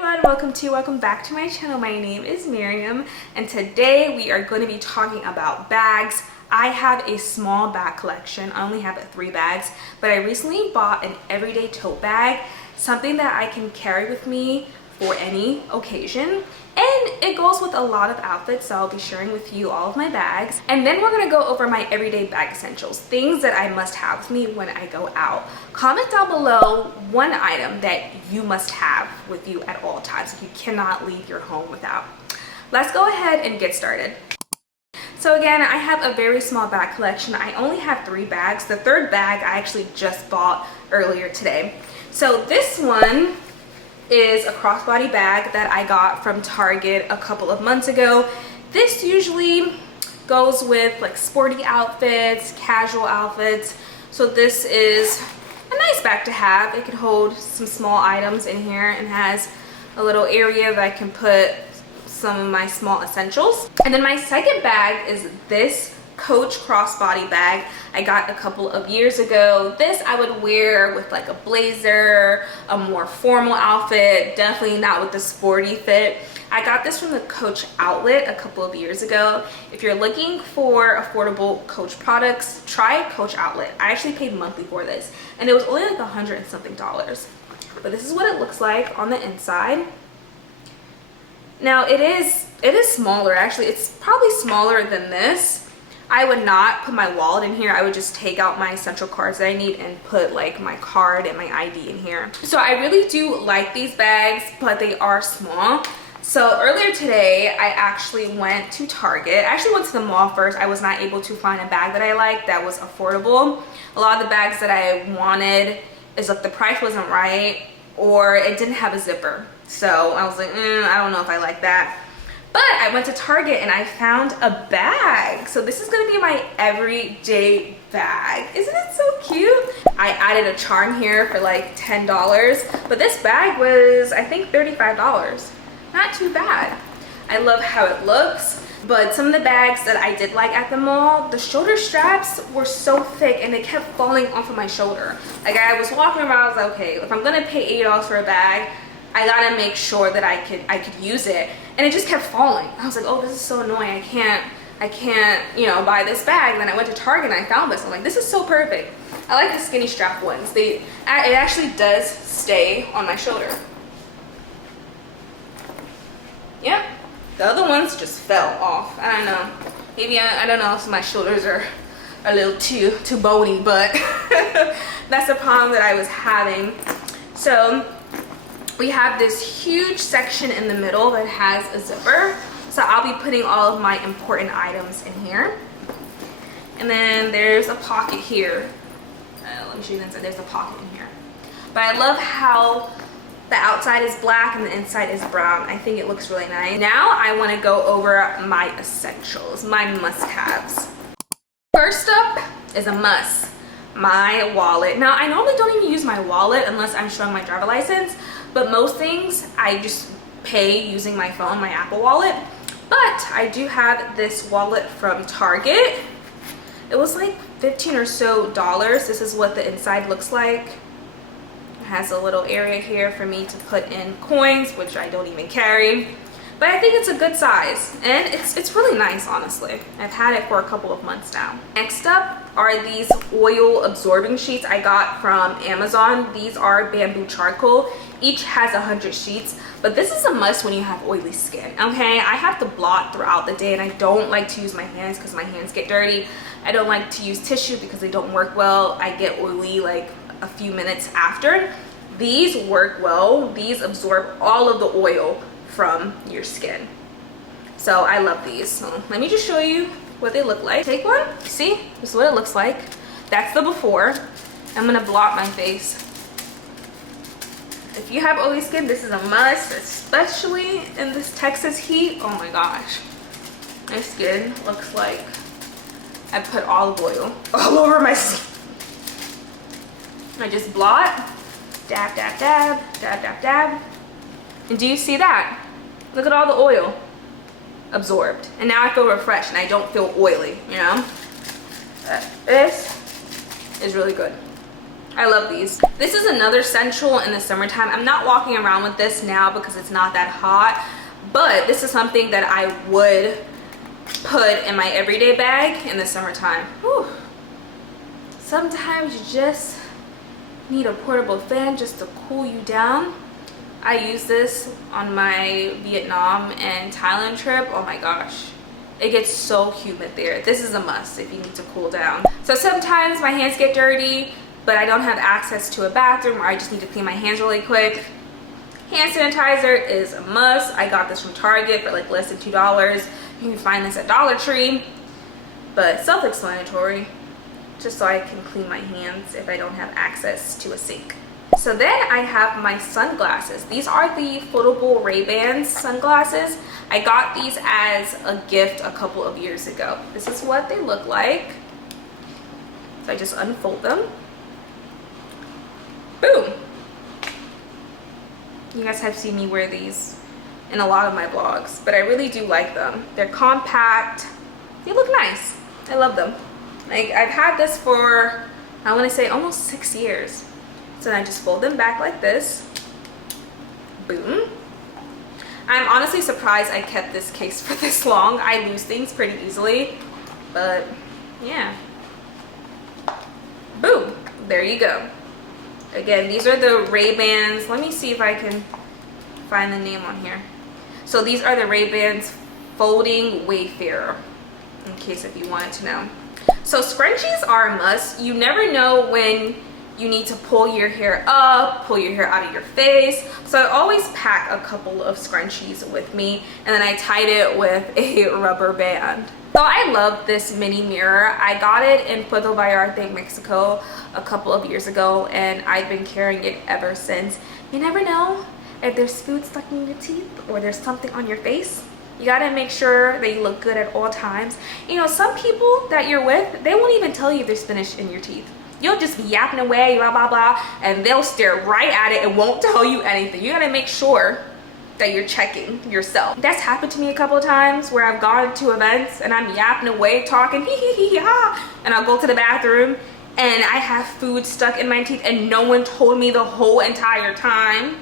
everyone, welcome back to my channel. My name is Miriam and today we are going to be talking about bags. I have a small bag collection. I only have 3 bags, but I recently bought an everyday tote bag, something that I can carry with me for any occasion, and it goes with a lot of outfits, so I'll be sharing with you all of my bags. And then we're gonna go over my everyday bag essentials, things that I must have with me when I go out. Comment down below one item that you must have with you at all times, that you cannot leave your home without. Let's go ahead and get started. So again, I have a very small bag collection. I only have 3 bags. The 3rd bag I actually just bought earlier today. So this one is a crossbody bag that I got from Target a couple of months ago. This usually goes with like sporty outfits, casual outfits. So this is a nice bag to have. It can hold some small items in here and has a little area that I can put some of my small essentials. And then my second bag is this Coach crossbody bag I got a couple of years ago. This I would wear with like a blazer, a more formal outfit, definitely not with the sporty fit. I got this from the Coach outlet a couple of years ago. If you're looking for affordable Coach products, try Coach outlet. I actually paid monthly for this and it was only like $100 and something. But this is what it looks like on the inside. Now it is smaller, actually. It's probably smaller than this. I would not put my wallet in here. I would just take out my essential cards that I need and put like my card and my ID in here. So I really do like these bags, but they are small. So earlier today, I actually went to Target. I actually went to the mall first. I was not able to find a bag that I liked that was affordable. A lot of the bags that I wanted is like the price wasn't right or it didn't have a zipper. So I was like, I don't know if I like that. But I went to Target and I found a bag. So this is gonna be my everyday bag. Isn't it so cute? I added a charm here for like $10, but this bag was, I think, $35. Not too bad. I love how it looks, but some of the bags that I did like at the mall, the shoulder straps were so thick and they kept falling off of my shoulder. Like I was walking around, I was like, okay, if I'm gonna pay $8 for a bag, I gotta make sure that I could use it. And it just kept falling. I was like, oh, this is so annoying. I can't, you know, buy this bag. And then I went to Target and I found this. I'm like, this is so perfect. I like the skinny strap ones. It actually does stay on my shoulder. Yep. The other ones just fell off. I don't know. Maybe, I don't know if my shoulders are a little too bony, but that's the problem that I was having. So we have this huge section in the middle that has a zipper. So I'll be putting all of my important items in here. And then there's a pocket here. Let me show you the inside. There's a pocket in here. But I love how the outside is black and the inside is brown. I think it looks really nice. Now I want to go over my essentials, my must-haves. First up is a must, my wallet. Now I normally don't even use my wallet unless I'm showing my driver license. But most things I just pay using my phone, my Apple Wallet. But I do have this wallet from Target. It was like $15 or so. This is what the inside looks like. It has a little area here for me to put in coins, which I don't even carry. But I think it's a good size and it's really nice, honestly. I've had it for a couple of months now. Next up are these oil absorbing sheets I got from Amazon. These are bamboo charcoal. Each has 100 sheets, but this is a must when you have oily skin, okay? I have to blot throughout the day and I don't like to use my hands because my hands get dirty. I don't like to use tissue because they don't work well. I get oily like a few minutes after. These work well. These absorb all of the oil from your skin. So I love these. So let me just show you what they look like. Take one. See? This is what it looks like. That's the before. I'm gonna blot my face. If you have oily skin, this is a must, especially in this Texas heat. Oh my gosh. My skin looks like I put olive oil all over my skin. I just blot, dab, dab, dab, dab, dab, dab. And do you see that? Look at all the oil absorbed. And now I feel refreshed and I don't feel oily, you know? This is really good. I love these. This is another essential in the summertime. I'm not walking around with this now because it's not that hot, but this is something that I would put in my everyday bag in the summertime. Whew. Sometimes you just need a portable fan just to cool you down. I use this on my Vietnam and Thailand trip. Oh my gosh, it gets so humid there. This is a must if you need to cool down. So sometimes my hands get dirty, but I don't have access to a bathroom, or I just need to clean my hands really quick. Hand sanitizer is a must. I got this from Target for like less than $2. You can find this at Dollar Tree, but self-explanatory, just so I can clean my hands if I don't have access to a sink. So then I have my sunglasses. These are the foldable Ray-Bans sunglasses. I got these as a gift a couple of years ago. This is what they look like. So I just unfold them. Boom. You guys have seen me wear these in a lot of my vlogs, but I really do like them. They're compact. They look nice. I love them. Like, I've had this for, I want to say, almost 6 years. So then I just fold them back like this. Boom. I'm honestly surprised I kept this case for this long. I lose things pretty easily, but yeah. Boom. There you go. Again, these are the Ray-Bans. Let me see if I can find the name on here. So these are the Ray-Bans Folding Wayfarer, in case if you wanted to know. So scrunchies are a must. You never know when you need to pull your hair up, pull your hair out of your face. So I always pack a couple of scrunchies with me, and then I tied it with a rubber band. So I love this mini mirror. I got it in Puerto Vallarta, Mexico a couple of years ago, and I've been carrying it ever since. You never know if there's food stuck in your teeth or there's something on your face. You gotta make sure that you look good at all times. You know, some people that you're with, they won't even tell you there's spinach in your teeth. You'll just be yapping away, blah, blah, blah, and they'll stare right at it and won't tell you anything. You gotta make sure that you're checking yourself. That's happened to me a couple of times where I've gone to events and I'm yapping away, talking, hee hee hee ha, and I'll go to the bathroom and I have food stuck in my teeth and no one told me the whole entire time.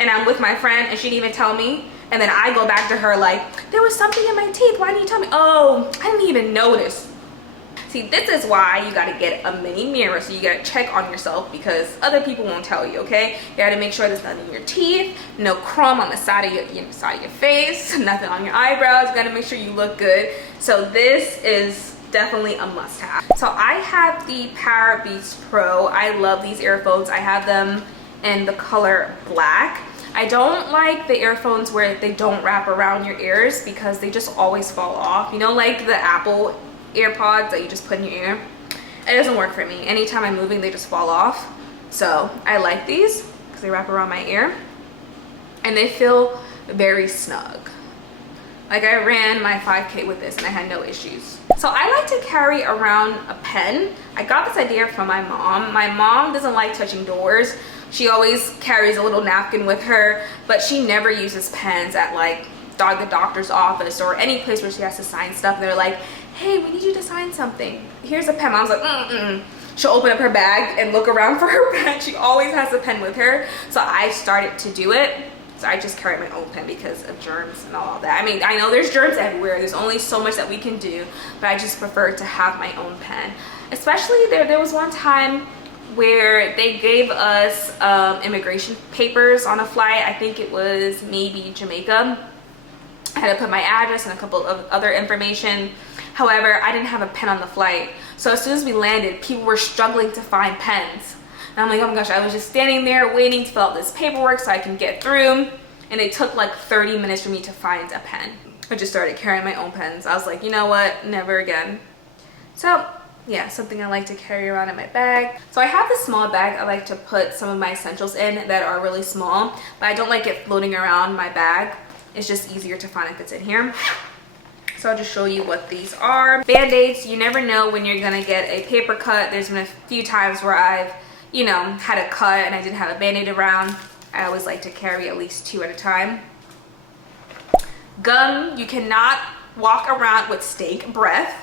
And I'm with my friend and she didn't even tell me. And then I go back to her like, there was something in my teeth, why didn't you tell me? Oh, I didn't even notice. See, this is why you gotta get a mini mirror, so you gotta check on yourself because other people won't tell you, okay? You gotta make sure there's nothing in your teeth, no crumb on the side of your side of your face, nothing on your eyebrows. You gotta make sure you look good. So this is definitely a must-have. So I have the Power Beats Pro. I love these earphones. I have them in the color black. I don't like the earphones where they don't wrap around your ears because they just always fall off. You know, like the Apple AirPods that you just put in your ear. It doesn't work for me. Anytime I'm moving, they just fall off. So I like these because they wrap around my ear and they feel very snug. Like, I ran my 5K with this and I had no issues. So I like to carry around a pen. I got this idea from my mom. My mom doesn't like touching doors. She always carries a little napkin with her, but she never uses pens at like the doctor's office or any place where she has to sign stuff. They're like, hey, we need you to sign something. Here's a pen. Mom's like, She'll open up her bag and look around for her pen. She always has a pen with her. So I started to do it. So I just carry my own pen because of germs and all that. I mean, I know there's germs everywhere. There's only so much that we can do, but I just prefer to have my own pen. Especially there was one time where they gave us immigration papers on a flight. I think it was maybe Jamaica. I had to put my address and a couple of other information. However, I didn't have a pen on the flight. So as soon as we landed, people were struggling to find pens. And I'm like, oh my gosh, I was just standing there waiting to fill out this paperwork so I can get through. And it took like 30 minutes for me to find a pen. I just started carrying my own pens. I was like, you know what? Never again. So yeah, something I like to carry around in my bag. So I have this small bag I like to put some of my essentials in that are really small, but I don't like it floating around my bag. It's just easier to find if it's in here. So I'll just show you what these are. Band-Aids, you never know when you're gonna get a paper cut. There's been a few times where I've, you know, had a cut and I didn't have a Band-Aid around. I always like to carry at least 2 at a time. Gum, you cannot walk around with stank breath.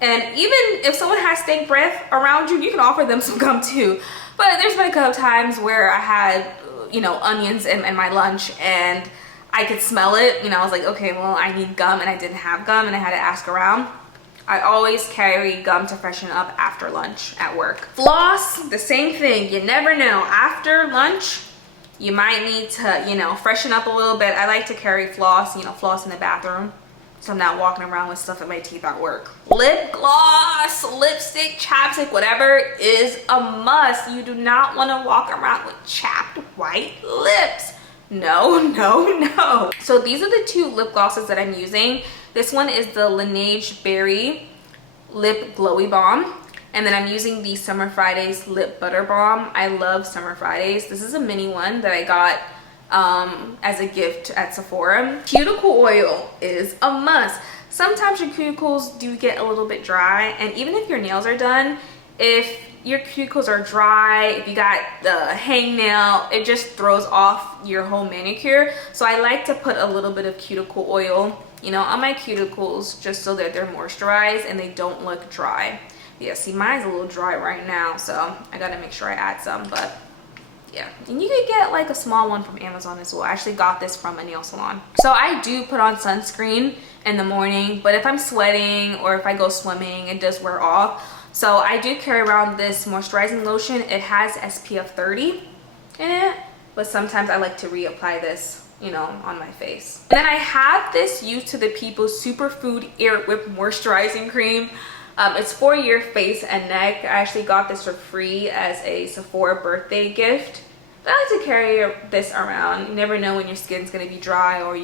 And even if someone has stank breath around you, you can offer them some gum too. But there's been a couple times where I had, you know, onions in my lunch and I could smell it. You know, I was like, okay, well, I need gum, and I didn't have gum and I had to ask around. I always carry gum to freshen up after lunch at work. Floss, the same thing. You never know. After lunch, you might need to, you know, freshen up a little bit. I like to carry floss, you know, floss in the bathroom, so I'm not walking around with stuff in my teeth at work. Lip gloss, lipstick, chapstick, whatever is a must. You do not want to walk around with chapped white lips. No, no, no. So these are the two lip glosses that I'm using. This one is the Laneige Berry Lip Glowy Balm. And then I'm using the Summer Fridays Lip Butter Balm. I love Summer Fridays. This is a mini one that I got as a gift at Sephora. Cuticle oil is a must. Sometimes your cuticles do get a little bit dry, and even if your nails are done, if your cuticles are dry, if you got the hangnail, it just throws off your whole manicure. So I like to put a little bit of cuticle oil, you know, on my cuticles, just so that they're moisturized and they don't look dry. Yeah, see, mine's a little dry right now, so I gotta make sure I add some. But yeah, and you could get like a small one from Amazon as well. I actually got this from a nail salon. So I do put on sunscreen in the morning, but if I'm sweating or if I go swimming, it does wear off. So I do carry around this moisturizing lotion. It has SPF 30 in it, but sometimes I like to reapply this, you know, on my face. And then I have this Youth to the People Superfood Air Whip Moisturizing Cream. It's for your face and neck. I actually got this for free as a Sephora birthday gift. But I like to carry this around. You never know when your skin's gonna be dry, or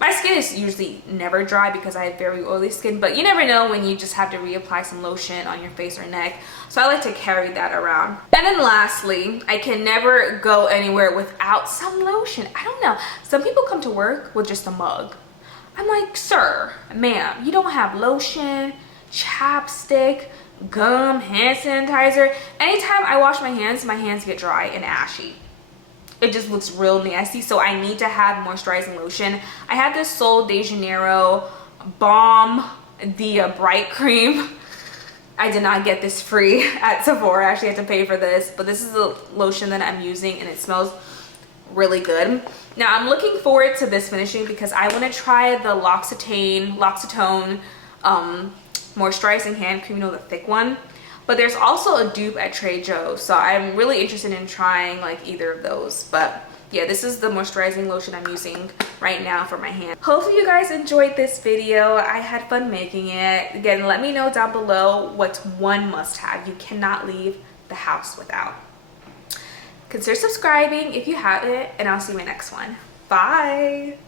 my skin is usually never dry because I have very oily skin, but you never know when you just have to reapply some lotion on your face or neck. So I like to carry that around. And then lastly, I can never go anywhere without some lotion. I don't know. Some people come to work with just a mug. I'm like, sir, ma'am, you don't have lotion, chapstick, gum, hand sanitizer. Anytime I wash my hands get dry and ashy. It just looks real nasty. So I need to have moisturizing lotion. I have this Sol de Janeiro Balm, the Bright Cream. I did not get this free at Sephora. I actually had to pay for this, but this is the lotion that I'm using and it smells really good. Now I'm looking forward to this finishing because I want to try the L'Occitane moisturizing hand cream, you know, the thick one. But there's also a dupe at Trader Joe's, so I'm really interested in trying like either of those. But yeah, this is the moisturizing lotion I'm using right now for my hand. Hopefully you guys enjoyed this video. I had fun making it. Again, let me know down below what's one must-have you cannot leave the house without. Consider subscribing if you haven't, and I'll see you in my next one. Bye!